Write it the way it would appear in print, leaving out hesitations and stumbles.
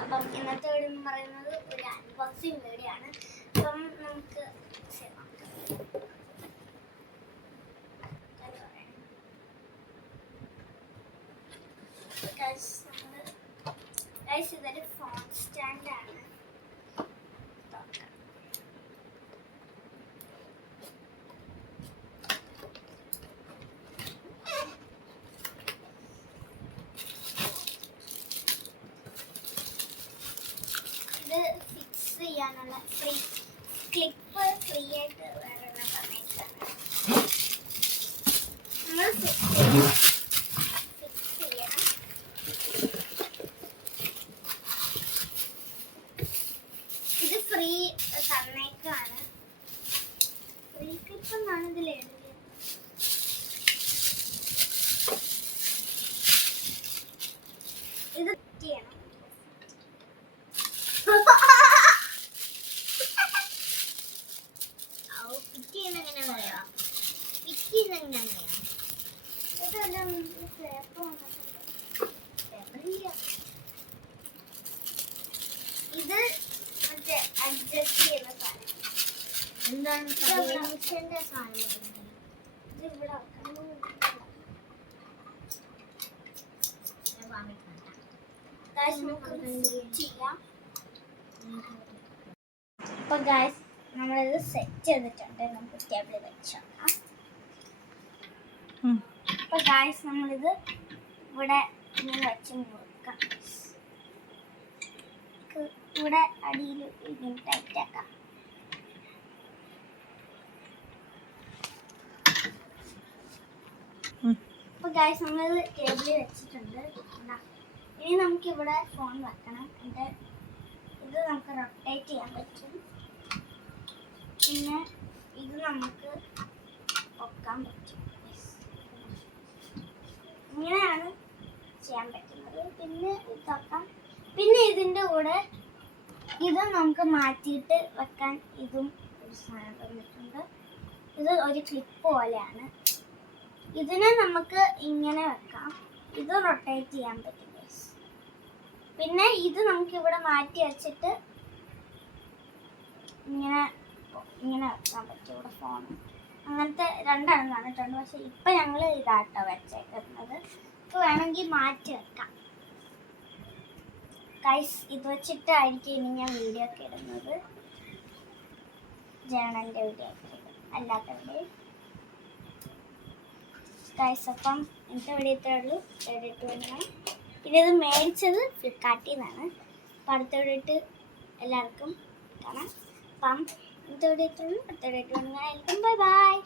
അപ്പം ഇന്നത്തെ വീഡിയോ എന്ന് പറയുന്നത് ഒരു അൺബോക്സിങ് വീഡിയോ ആണ്. അപ്പം നമുക്ക് ഇതൊരു ഫോൺ സ്റ്റാൻഡാണ്. ഇത് ഫിക്സ് ചെയ്യാനുള്ള ക്ലിപ്പ് ഫ്രീ ആയിട്ട് വരുന്ന സമയത്താണ് നമ്മൾ ഫിക്സ് ചെയ്യണം. ഇത് ഫ്രീ സമയത്താണ്. ഫ്രീ ക്ലിപ്പ് എന്നാണ് ഇതിൽ എഴുതിയത്. ഇത് ചെയ്യണം. ഇത് മറ്റേ അഡ്ജസ്റ്റ് ചെയ്യുന്ന സാധനം. എന്താണ് സാധനം? ഇത് ഇവിടെ ചെയ്യാം. അപ്പൊ ഗൈസ് നമ്മളിത് സെറ്റ് ചെയ്തിട്ടുണ്ട്. നമുക്ക് ടേബിളിൽ വെച്ചോക്കാം. അപ്പൊ ഗൈസ് നമ്മളിത് ഇവിടെ ഇങ്ങനെ വെച്ച് നോക്കാം. ഇവിടെ അടിയിൽ ഇങ്ങനെ ടൈറ്റ് ആക്കാം. അപ്പൊ ഗൈസ് നമ്മളിത് ടേബിളിൽ വെച്ചിട്ടുണ്ട്. ഇനി നമുക്ക് ഇവിടെ ഫോൺ വെക്കണം. ഇത് നമുക്ക് റൊട്ടേറ്റ് ചെയ്യാൻ പറ്റും. പിന്നെ ഇത് നമുക്ക് പൊക്കാൻ പറ്റും. ഇങ്ങനെയാണ് ചെയ്യാൻ പറ്റുന്നത്. പിന്നെ ഇതൊക്കാം. പിന്നെ ഇതിൻ്റെ കൂടെ ഇത് നമുക്ക് മാറ്റിയിട്ട് വെക്കാൻ ഇതും ഒരു സാധനം തന്നിട്ടുണ്ട്. ഇത് ഒരു ക്ലിപ്പ് പോലെയാണ്. ഇതിനെ നമുക്ക് ഇങ്ങനെ വെക്കാം. ഇത് റൊട്ടേറ്റ് ചെയ്യാൻ പറ്റും. പിന്നെ ഇത് നമുക്ക് ഇവിടെ മാറ്റി വെച്ചിട്ട് ഇങ്ങനെ വെക്കാൻ പറ്റും. ഇവിടെ ഫോൺ അങ്ങനത്തെ രണ്ടെണ്ണം തന്നിട്ടുണ്ട്. പക്ഷെ ഇപ്പം ഞങ്ങൾ ഇതാട്ടോ വെച്ചേക്കുന്നത്. ഇപ്പോൾ വേണമെങ്കിൽ മാറ്റി വെക്കാം. ഗൈസ് ഇത് വെച്ചിട്ടായിരിക്കും ഇനി ഞാൻ വീഡിയോ ഒക്കെ ഇടുന്നത്. ജേണലിൻ്റെ വീഡിയോ ഒക്കെ ഇടും. അല്ലാത്ത വീഡിയോ ഗൈസ്. അപ്പം ഇന്നത്തെ വീഡിയോ ഇത്രേ ഉള്ളൂ. എഡിറ്റ് വേണം. പിന്നെ ഇത് മേടിച്ചത് ഫ്ലിപ്കാർട്ടിൽ നിന്നാണ്. അപ്പം അടുത്ത വീഡിയോ എല്ലാവർക്കും കാണാം. അപ്പം ഇന്നത്തെ വീഡിയോ ഇത്രേ ഉള്ളൂ. അടുത്ത വീഡിയോ ബൈ ബൈ.